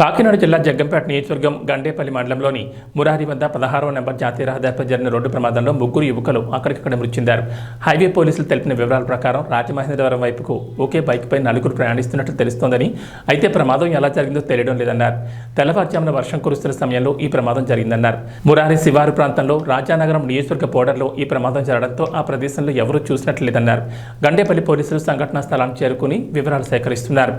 కాకినాడ జిల్లా జగ్గంపేట నియోజకవర్గం గండేపల్లి మండలంలోని మురారి వద్ద పదహారవ నెంబర్ జాతీయ రహదారిపై జరిగిన రోడ్డు ప్రమాదంలో ముగ్గురు యువకులు అక్కడికక్కడ మృతి చెందారు. హైవే పోలీసులు తెలిపిన వివరాల ప్రకారం రాజమహేంద్రవరం వైపుకు ఒకే బైక్పై నలుగురు ప్రయాణిస్తున్నట్లు తెలుస్తోందని అయితే ప్రమాదం ఎలా జరిగిందో తెలియడం లేదన్నారు. తెల్లవారుజామున వర్షం కురుస్తున్న సమయంలో ఈ ప్రమాదం జరిగిందన్నారు. మురారి శివారు ప్రాంతంలో రాజానగరం నియోజకవర్గ బోర్డర్లో ఈ ప్రమాదం జరగడంతో ఆ ప్రదేశంలో ఎవరూ చూసినట్లు లేదన్నారు. గండేపల్లి పోలీసులు సంఘటనా స్థలానికి చేరుకుని వివరాలు సేకరిస్తున్నారు.